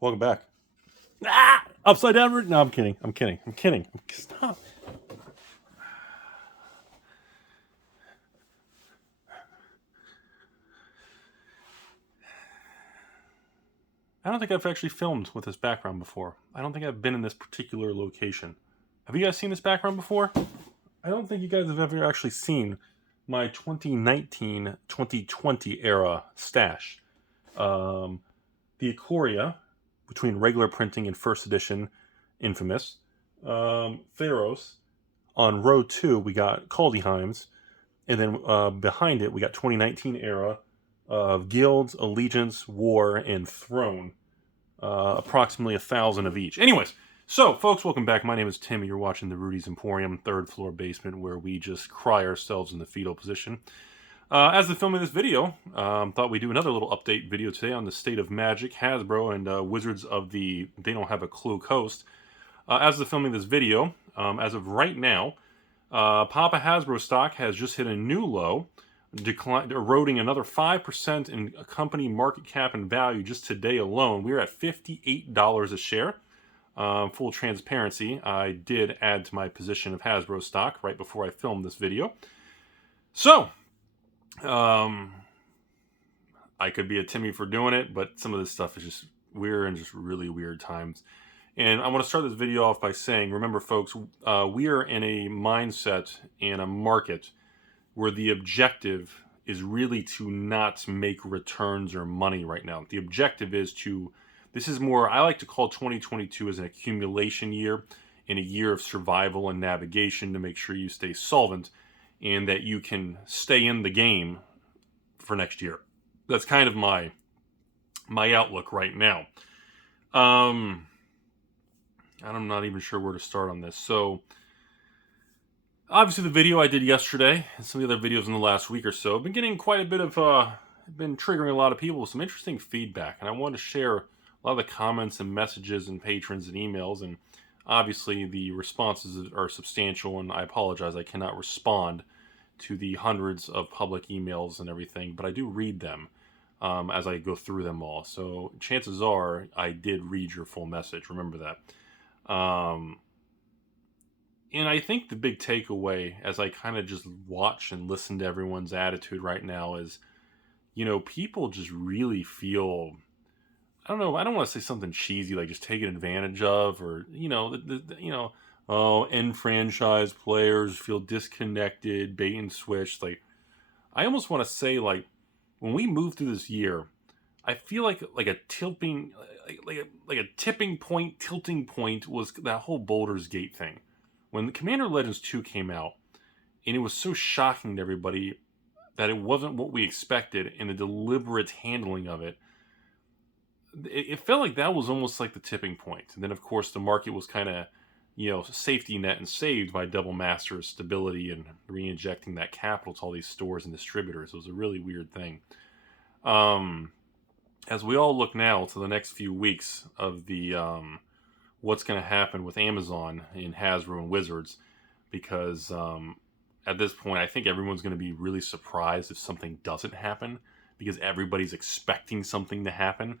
Welcome back. Ah! Upside down. No, I'm kidding. I'm kidding. Stop. I don't think I've actually filmed with this background before. I don't think I've been in this particular location. Have you guys seen this background before? I don't think you guys have ever actually seen my 2019-2020 era stash. The Ikoria, between regular printing and first edition, infamous. Pharos. On row 2, we got Kaldiheims. And then behind it, we got 2019 era of Guilds, Allegiance, War, and Throne. Approximately 1,000 of each. Anyways, so folks, welcome back. My name is Tim, and you're watching the Rudy's Emporium, 3rd floor basement, where we just cry ourselves in the fetal position. As the filming this video, thought we'd do another little update video today on the state of Magic, Hasbro, and Wizards of the They Don't Have a Clue Coast. As the filming this video, as of right now, Papa Hasbro stock has just hit a new low, eroding another 5% in company market cap and value just today alone. We're at $58 a share. Full transparency, I did add to my position of Hasbro stock right before I filmed this video. So, I could be a Timmy for doing it, but some of this stuff is just we're in just really weird times. And I want to start this video off by saying, remember folks, we are in a mindset and a market where the objective is really to not make returns or money right now. The objective is to, this is more, I like to call 2022 as an accumulation year and a year of survival and navigation to make sure you stay solvent and that you can stay in the game for next year. That's kind of my outlook right now. I'm not even sure where to start on this. So, obviously the video I did yesterday and some of the other videos in the last week or so have been getting quite a bit of, been triggering a lot of people with some interesting feedback. And I wanted to share a lot of the comments and messages and patrons and emails. And obviously the responses are substantial, and I apologize, I cannot respond to the hundreds of public emails and everything, but I do read them as I go through them all. So chances are I did read your full message. Remember that. And I think the big takeaway as I kind of just watch and listen to everyone's attitude right now is, you know, people just really feel, I don't know, I don't want to say something cheesy like just taken advantage of, or, you know, enfranchised players feel disconnected, bait and switch. Like, I almost want to say, like, when we move through this year, I feel like a tilting point was that whole Baldur's Gate thing. When the Commander Legends 2 came out, and it was so shocking to everybody that it wasn't what we expected, and the deliberate handling of it, it felt like that was almost like the tipping point. And then, of course, the market was kind of, you know, safety net and saved by Double Master's stability and re-injecting that capital to all these stores and distributors. It was a really weird thing. As we all look now to the next few weeks of the what's going to happen with Amazon and Hasbro and Wizards, because at this point I think everyone's going to be really surprised if something doesn't happen, because everybody's expecting something to happen.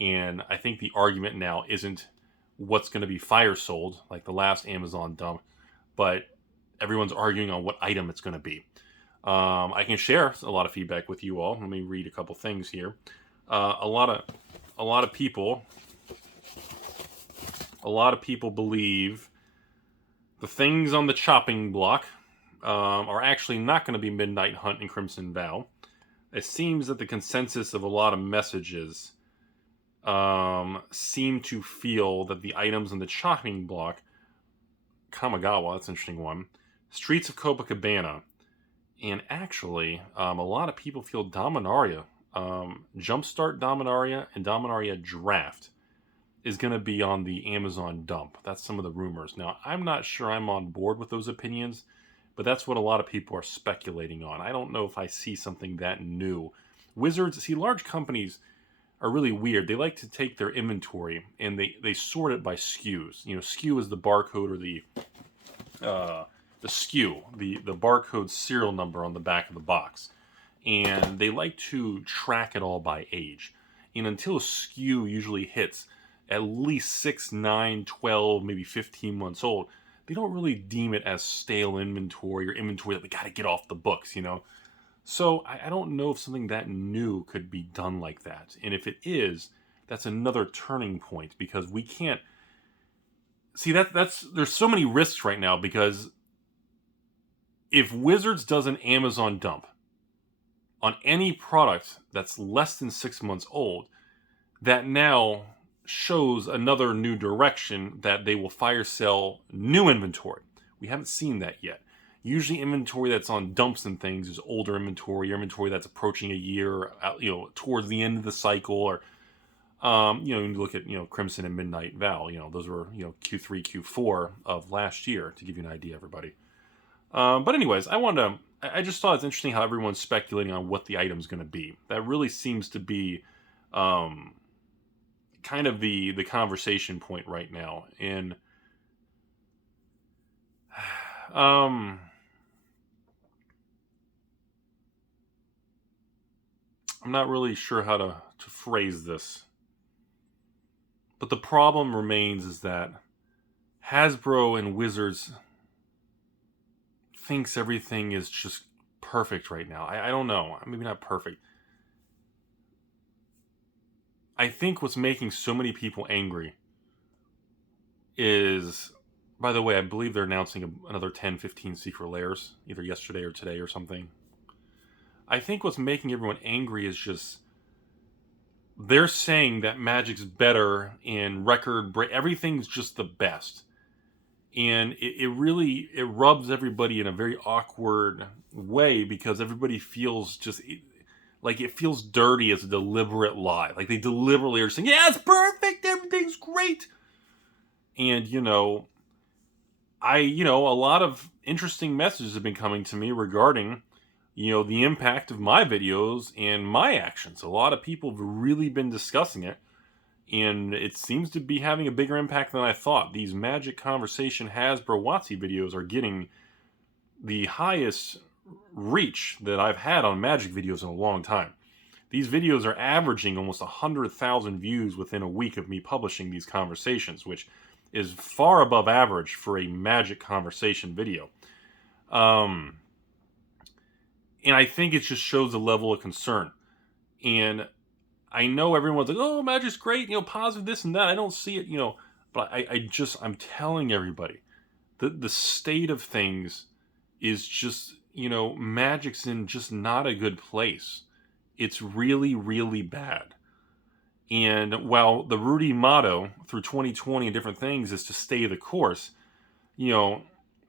And I think the argument now isn't what's going to be fire sold like the last Amazon dump, but everyone's arguing on what item it's going to be. I can share a lot of feedback with you all. Let me read a couple things here. A lot of people believe the things on the chopping block are actually not going to be Midnight Hunt and Crimson Vow. It seems that the consensus of a lot of messages seem to feel that the items on the chopping block, Kamigawa, that's an interesting one, Streets of Copacabana, and actually a lot of people feel Dominaria, Jumpstart Dominaria and Dominaria Draft is going to be on the Amazon dump. That's some of the rumors. Now, I'm not sure I'm on board with those opinions, but that's what a lot of people are speculating on. I don't know if I see something that new. Wizards, see, large companies are really weird. They like to take their inventory and they sort it by SKUs. You know, SKU is the barcode or the SKU, the barcode serial number on the back of the box. And they like to track it all by age. And until a SKU usually hits at least 6, 9, 12, maybe 15 months old, they don't really deem it as stale inventory or inventory that we got to get off the books, So I don't know if something that new could be done like that. And if it is, that's another turning point, because we can't see there's so many risks right now, because if Wizards does an Amazon dump on any product that's less than 6 months old, that now shows another new direction that they will fire sell new inventory. We haven't seen that yet. Usually inventory that's on dumps and things is older inventory, or inventory that's approaching a year, towards the end of the cycle, or you look at, Crimson and Midnight Val, those were, Q3, Q4 of last year, to give you an idea, everybody. But anyways, I just thought it's interesting how everyone's speculating on what the item's going to be. That really seems to be kind of the conversation point right now. And I'm not really sure how to phrase this. But the problem remains is that Hasbro and Wizards thinks everything is just perfect right now. I don't know. Maybe not perfect. I think what's making so many people angry is, by the way, I believe they're announcing another 10, 15 secret layers, either yesterday or today or something. I think what's making everyone angry is just they're saying that Magic's better in record break. Everything's just the best. And it really rubs everybody in a very awkward way, because everybody feels like it feels dirty as a deliberate lie. Like they deliberately are saying, yeah, it's perfect, everything's great. And, a lot of interesting messages have been coming to me regarding, the impact of my videos and my actions. A lot of people have really been discussing it. And it seems to be having a bigger impact than I thought. These Magic Conversation Hasbro WotC videos are getting the highest reach that I've had on Magic videos in a long time. These videos are averaging almost 100,000 views within a week of me publishing these conversations, which is far above average for a Magic Conversation video. And I think it just shows the level of concern. And I know everyone's like, oh, Magic's great, positive this and that. I don't see it, but I'm telling everybody, the state of things is just, Magic's in just not a good place. It's really, really bad. And while the Rudy motto through 2020 and different things is to stay the course,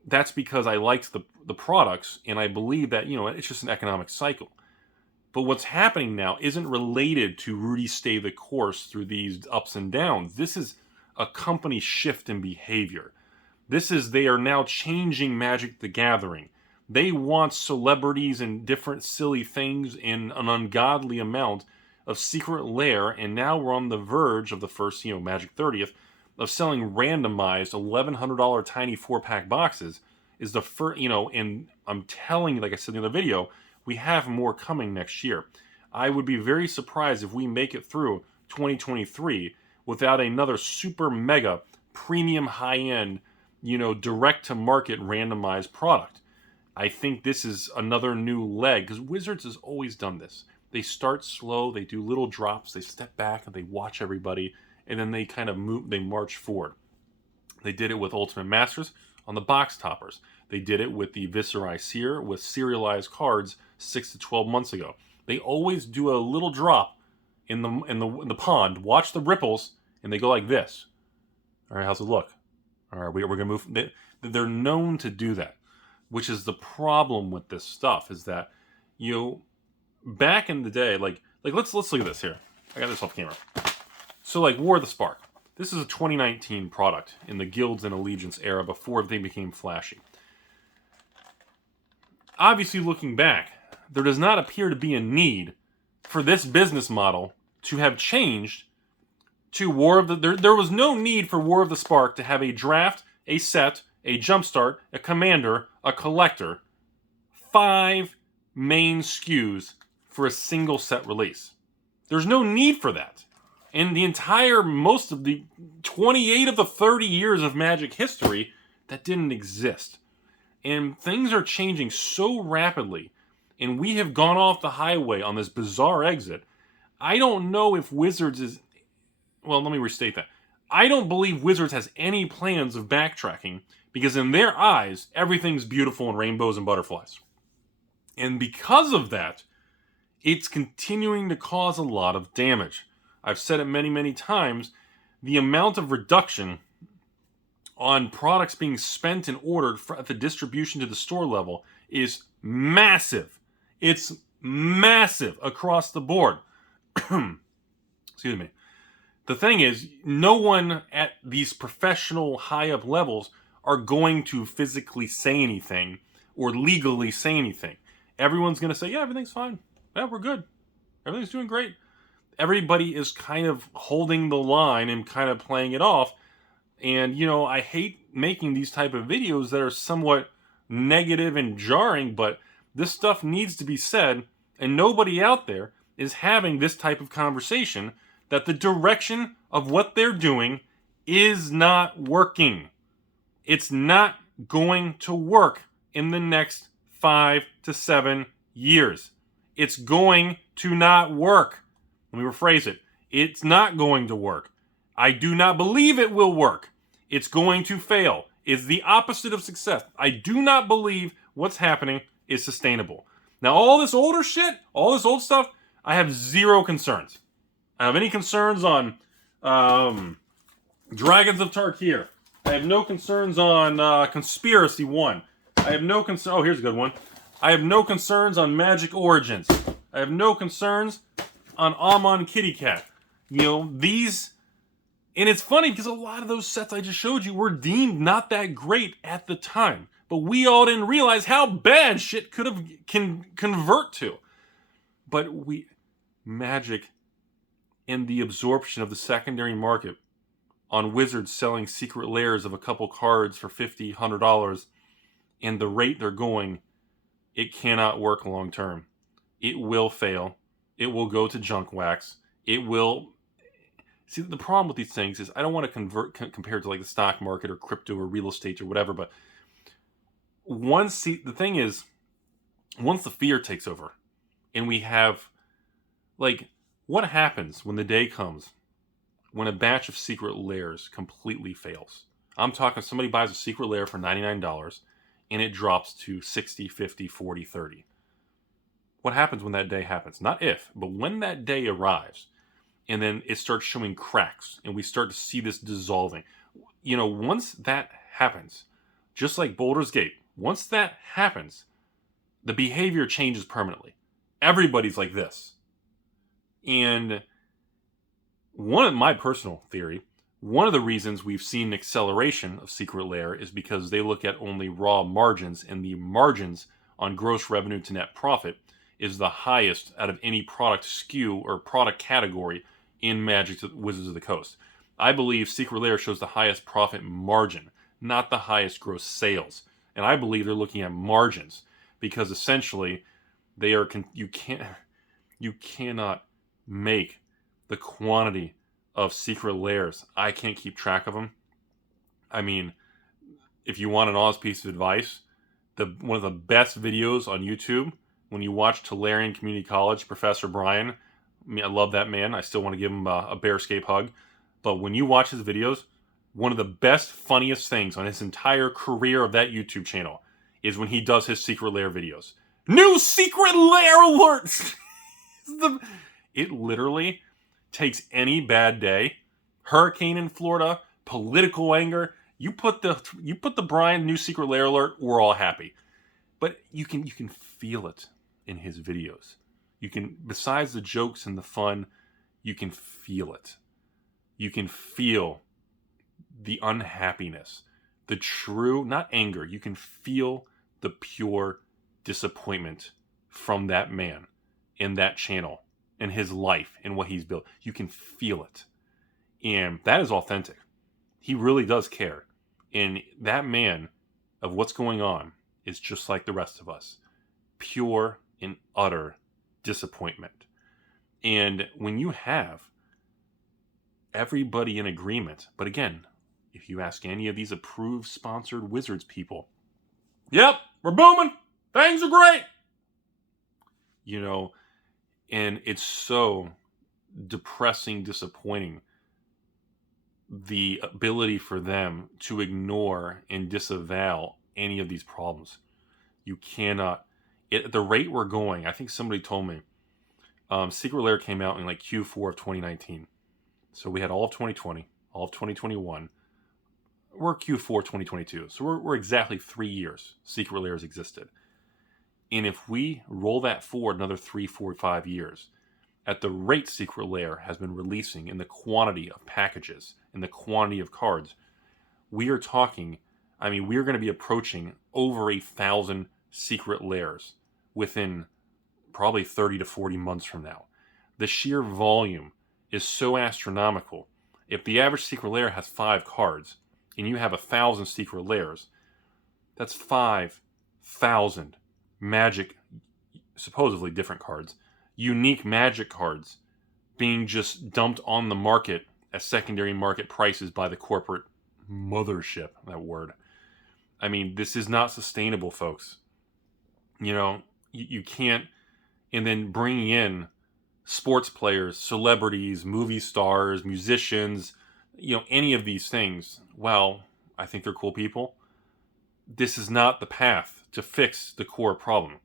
that's because I liked the products, and I believe that, it's just an economic cycle. But what's happening now isn't related to Rudy stay the course through these ups and downs. This is a company shift in behavior. They are now changing Magic the Gathering. They want celebrities and different silly things in an ungodly amount of secret lair, and now we're on the verge of the first, Magic 30th, of selling randomized $1,100 tiny 4-pack boxes. Is the first, and I'm telling you, like I said in the other video, we have more coming next year. I would be very surprised if we make it through 2023 without another super mega premium high-end, direct-to-market randomized product. I think this is another new leg, because Wizards has always done this. They start slow, they do little drops, they step back and they watch everybody, and then they kind of move, they march forward. They did it with Ultimate Masters on the box toppers. They did it with the Viserai Seer with serialized cards 6 to 12 months ago. They always do a little drop in the pond, watch the ripples, and they go like this. All right, how's it look? All right, we're gonna move. They're known to do that, which is the problem with this stuff. Is that back in the day, like let's look at this here. I got this off camera. So like War of the Spark. This is a 2019 product in the Guilds and Allegiance era before everything became flashy. Obviously, looking back, there does not appear to be a need for this business model to have changed to War of the... There was no need for War of the Spark to have a draft, a set, a jumpstart, a commander, a collector. 5 main SKUs for a single set release. There's no need for that. In the most of the 28 of the 30 years of Magic history, that didn't exist. And things are changing so rapidly, and we have gone off the highway on this bizarre exit. I don't know if Wizards is... Well, let me restate that. I don't believe Wizards has any plans of backtracking, because in their eyes, everything's beautiful and rainbows and butterflies. And because of that, it's continuing to cause a lot of damage. I've said it many, many times. The amount of reduction on products being spent and ordered at the distribution to the store level is massive. It's massive across the board. Excuse me. The thing is, no one at these professional high-up levels are going to physically say anything or legally say anything. Everyone's going to say, yeah, everything's fine. Yeah, we're good. Everything's doing great. Everybody is kind of holding the line and kind of playing it off. And, I hate making these type of videos that are somewhat negative and jarring, but this stuff needs to be said, and nobody out there is having this type of conversation that the direction of what they're doing is not working. It's not going to work in the next 5 to 7 years. It's going to not work. Let me rephrase it. It's not going to work. I do not believe it will work. It's going to fail. It's the opposite of success. I do not believe what's happening is sustainable. Now, all this older shit, all this old stuff, I have zero concerns. I have any concerns on Dragons of Tarkir. I have no concerns on Conspiracy 1. I have no concern. Oh, here's a good one. I have no concerns on Magic Origins. I have no concerns on Amon Kitty Cat. These... And it's funny because a lot of those sets I just showed you were deemed not that great at the time. But we all didn't realize how bad shit can convert to. But Magic and the absorption of the secondary market on Wizards selling secret layers of a couple cards for $50, $100 and the rate they're going, it cannot work long term. It will fail. It will go to junk wax. It will... See, the problem with these things is I don't want to compare to like the stock market or crypto or real estate or whatever, but the thing is, once the fear takes over and we have, what happens when the day comes when a batch of secret layers completely fails? I'm talking somebody buys a secret layer for $99 and it drops to 60, 50, 40, 30. What happens when that day happens? Not if, but when that day arrives. And then it starts showing cracks, and we start to see this dissolving. Once that happens, just like Baldur's Gate, once that happens, the behavior changes permanently. Everybody's like this. And my personal theory, one of the reasons we've seen an acceleration of Secret Lair is because they look at only raw margins, and the margins on gross revenue to net profit is the highest out of any product SKU or product category in Magic Wizards of the Coast. I believe Secret Lair shows the highest profit margin, not the highest gross sales. And I believe they're looking at margins because essentially they are you cannot make the quantity of Secret Lairs. I can't keep track of them. I mean, if you want an honest piece of advice, one of the best videos on YouTube, when you watch Tulare Community College, Professor Brian, I love that man. I still want to give him a Bearscape hug. But when you watch his videos, one of the best, funniest things on his entire career of that YouTube channel is when he does his Secret Lair videos. New Secret Lair alerts! It literally takes any bad day, hurricane in Florida, political anger. You put the Brian New Secret Lair alert, we're all happy. But you can feel it in his videos. You can, besides the jokes and the fun, you can feel it. You can feel the unhappiness, the true, not anger, you can feel the pure disappointment from that man in that channel, in his life, in what he's built. You can feel it. And that is authentic. He really does care. And that man of what's going on is just like the rest of us. Pure and utter disappointment. And when you have everybody in agreement. But again, if you ask any of these approved sponsored Wizards people, yep, we're booming. Things are great. You know, and it's so depressing, disappointing, the ability for them to ignore and disavow any of these problems. You cannot, at the rate we're going, I think somebody told me, Secret Lair came out in like Q4 of 2019. So we had all of 2020, all of 2021. We're Q4 2022. So we're exactly 3 years Secret Lair has existed. And if we roll that forward another 3, 4, 5 years, at the rate Secret Lair has been releasing in the quantity of packages, in the quantity of cards, we are talking, I mean, we're going to be approaching over 1,000 Secret Lairs within probably 30 to 40 months from now. The sheer volume is so astronomical. If the average Secret Lair has 5 cards, and you have 1,000 Secret Lairs, that's 5,000 Magic, supposedly different cards, unique Magic cards being just dumped on the market at secondary market prices by the corporate mothership, that word. I mean, this is not sustainable, folks. You know, you can't, and then bringing in sports players, celebrities, movie stars, musicians, you know, any of these things, well, I think they're cool people. This is not the path to fix the core problem.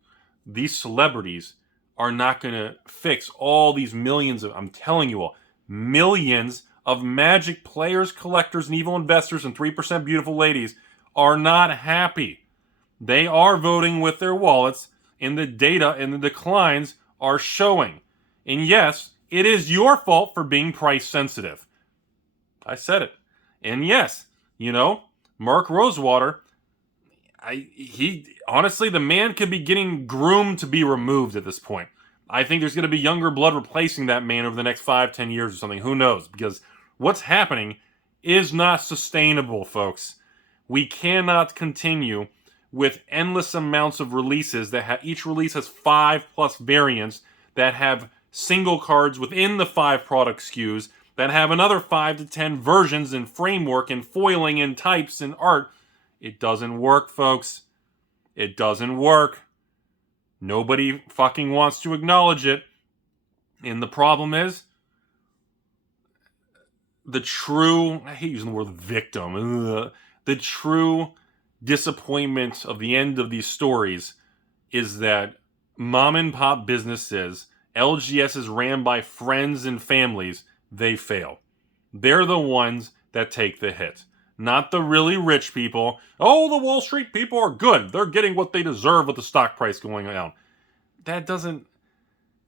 These celebrities are not going to fix all these millions of, I'm telling you all, millions of Magic players, collectors, and evil investors and 3% beautiful ladies are not happy. They are voting with their wallets, and the data and the declines are showing. And yes, it is your fault for being price sensitive. I said it. And yes, you know, Mark Rosewater, he honestly, the man could be getting groomed to be removed at this point. I think there's going to be younger blood replacing that man over the next 5-10 years or something. Who knows? Because what's happening is not sustainable, folks. We cannot continue with endless amounts of releases that have, each release has 5+ variants that have single cards within the 5 product SKUs that have another 5 to 10 versions and framework and foiling and types and art. It doesn't work, folks. It doesn't work. Nobody fucking wants to acknowledge it. And the problem is, the true, I hate using the word victim, the true disappointment of the end of these stories is that mom and pop businesses, LGSs ran by friends and families, they fail. They're the ones that take the hit. Not the really rich people. Oh, the Wall Street people are good. They're getting what they deserve with the stock price going down. That doesn't...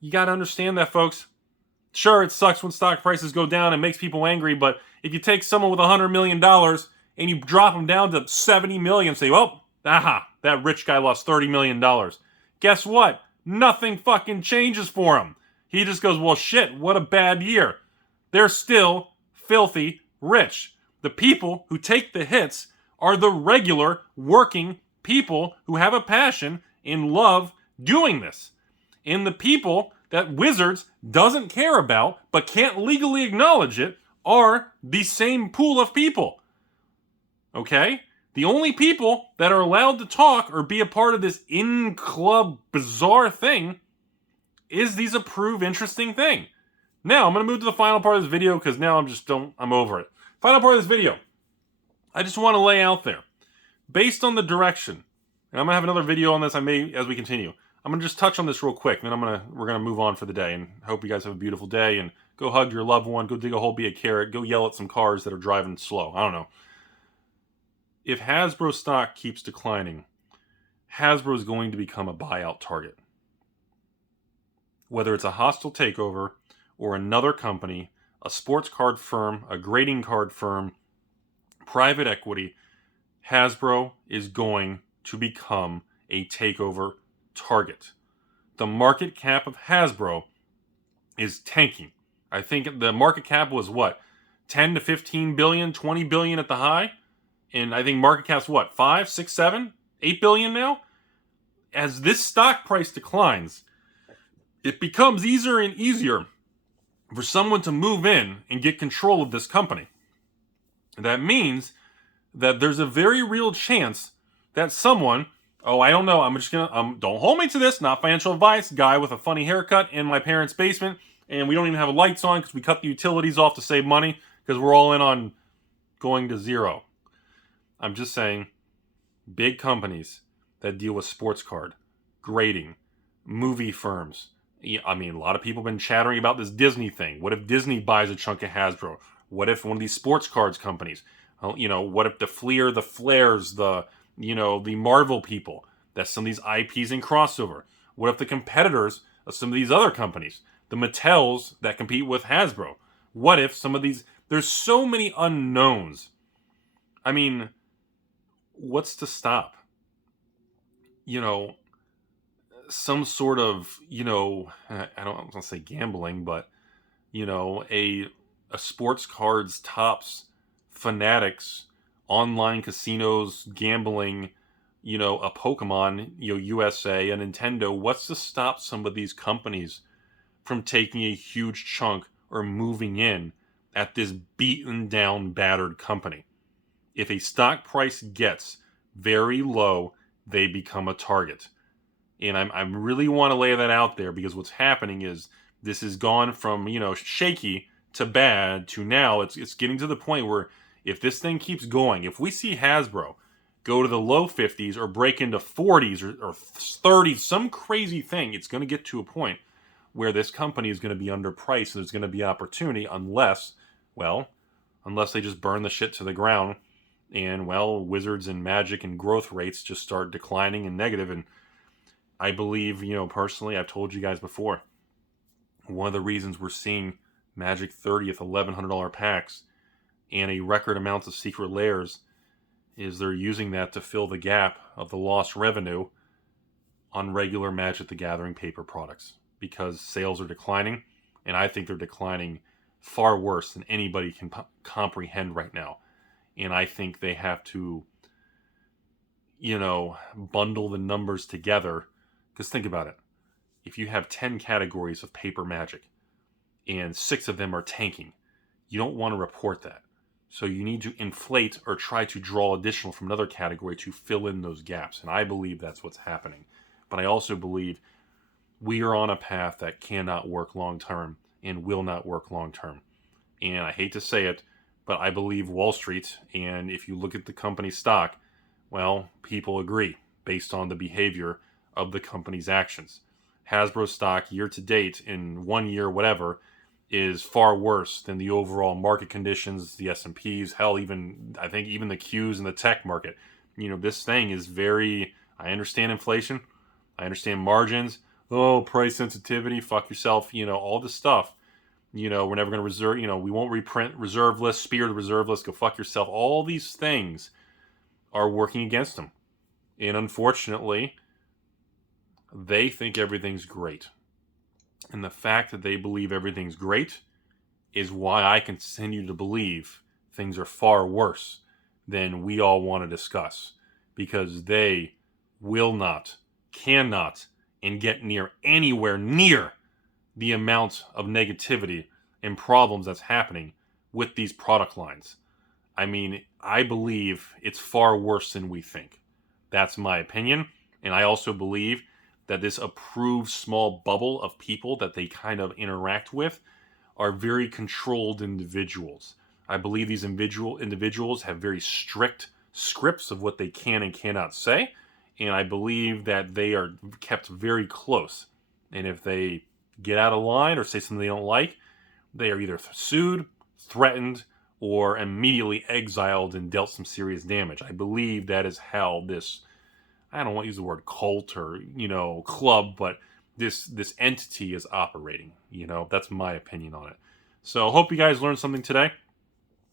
You got to understand that, folks. Sure, it sucks when stock prices go down and makes people angry, but if you take someone with $100 million and you drop them down to $70 million and say, well, aha, that rich guy lost $30 million. Guess what? Nothing fucking changes for him. He just goes, well, shit, what a bad year. They're still filthy rich. The people who take the hits are the regular working people who have a passion and love doing this. And the people that Wizards doesn't care about but can't legally acknowledge it are the same pool of people. Okay? The only people that are allowed to talk or be a part of this in-club bizarre thing is these approved interesting thing. Now, I'm going to move to the final part of this video because now I'm over it. Final part of this video. I just want to lay out there, based on the direction, and I'm going to have another video on this I may as we continue. I'm going to just touch on this real quick, then we're going to move on for the day, and hope you guys have a beautiful day, and go hug your loved one, go dig a hole, be a carrot, go yell at some cars that are driving slow. I don't know. If Hasbro stock keeps declining, Hasbro is going to become a buyout target. Whether it's a hostile takeover or another company, a sports card firm, a grading card firm, private equity, Hasbro is going to become a takeover target. The market cap of Hasbro is tanking. I think the market cap was what? 10 to 15 billion, 20 billion at the high? And I think market cap's what? 5, 6, 7, 8 billion now? As this stock price declines, it becomes easier and easier for someone to move in and get control of this company. That means that there's a very real chance that someone, oh, I don't know, don't hold me to this, not financial advice, guy with a funny haircut in my parents' basement, and we don't even have lights on because we cut the utilities off to save money because we're all in on going to zero. I'm just saying, big companies that deal with sports card, grading, movie firms. I mean, a lot of people have been chattering about this Disney thing. What if Disney buys a chunk of Hasbro? What if one of these sports cards companies, what if the Fleer, the Flares, the Marvel people, that some of these IPs in crossover? What if the competitors of some of these other companies, the Mattels that compete with Hasbro? What if some of these, there's so many unknowns. I mean, what's to stop? Some sort of, I don't want to say gambling, but, a sports cards, tops, fanatics, online casinos, gambling, a Pokemon, USA, a Nintendo. What's to stop some of these companies from taking a huge chunk or moving in at this beaten down, battered company? If a stock price gets very low, they become a target. And I really want to lay that out there, because what's happening is this has gone from, shaky to bad to now it's getting to the point where if this thing keeps going, if we see Hasbro go to the low 50s or break into 40s or 30s, some crazy thing, it's going to get to a point where this company is going to be underpriced and there's going to be opportunity unless they just burn the shit to the ground and, Wizards and Magic and growth rates just start declining and negative. And I believe, personally, I've told you guys before, one of the reasons we're seeing Magic 30th $1,100 packs and a record amounts of secret layers is they're using that to fill the gap of the lost revenue on regular Magic the Gathering paper products, because sales are declining, and I think they're declining far worse than anybody can comprehend right now. And I think they have to, bundle the numbers together. Because think about it. If you have 10 categories of paper Magic and 6 of them are tanking, you don't want to report that. So you need to inflate or try to draw additional from another category to fill in those gaps. And I believe that's what's happening. But I also believe we are on a path that cannot work long term and will not work long term. And I hate to say it, but I believe Wall Street, and if you look at the company stock, people agree based on the behavior of the company's actions. Hasbro stock year to date in 1 year, whatever, is far worse than the overall market conditions, the S&Ps, hell, I think even the Qs in the tech market. This thing is very, I understand inflation, I understand margins, price sensitivity, fuck yourself, all this stuff. We're never going to reserve, we won't reprint reserve list, spear the reserve list, go fuck yourself. All these things are working against them. And unfortunately, they think everything's great. And the fact that they believe everything's great is why I continue to believe things are far worse than we all want to discuss. Because they will not, cannot, and get anywhere near the amount of negativity and problems that's happening with these product lines. I mean, I believe it's far worse than we think. That's my opinion. And I also believe that this approved small bubble of people that they kind of interact with are very controlled individuals. I believe these individuals have very strict scripts of what they can and cannot say. And I believe that they are kept very close. And if they get out of line or say something they don't like, they are either sued, threatened, or immediately exiled and dealt some serious damage. I believe that is how this, I don't want to use the word cult or, club, but this entity is operating. That's my opinion on it. So hope you guys learned something today.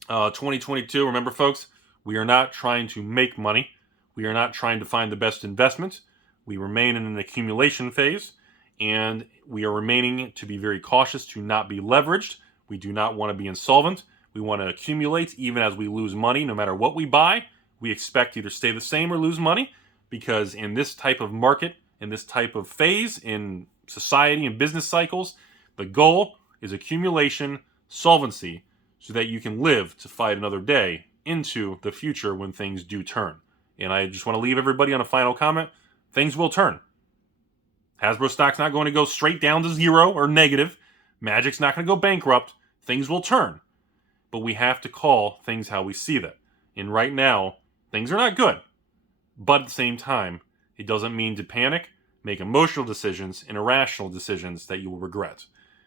2022, remember folks, we are not trying to make money. We are not trying to find the best investment. We remain in an accumulation phase, and we are remaining to be very cautious to not be leveraged. We do not want to be insolvent. We want to accumulate even as we lose money. No matter what we buy, we expect to either stay the same or lose money, because in this type of market, in this type of phase in society and business cycles, the goal is accumulation, solvency, so that you can live to fight another day into the future when things do turn. And I just want to leave everybody on a final comment. Things will turn. Hasbro stock's not going to go straight down to zero or negative. Magic's not going to go bankrupt. Things will turn. But we have to call things how we see them. And right now, things are not good. But at the same time, it doesn't mean to panic, make emotional decisions, and irrational decisions that you will regret.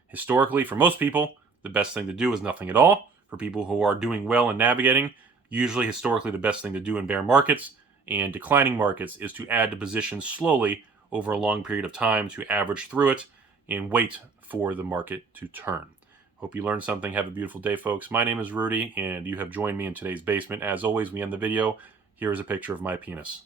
Historically, for most people, the best thing to do is nothing at all. For people who are doing well and navigating, usually historically the best thing to do in bear markets and declining markets is to add to positions slowly over a long period of time to average through it and wait for the market to turn. Hope you learned something. Have a beautiful day, folks. My name is Rudy, and you have joined me in today's basement. As always, we end the video. Here is a picture of my penis.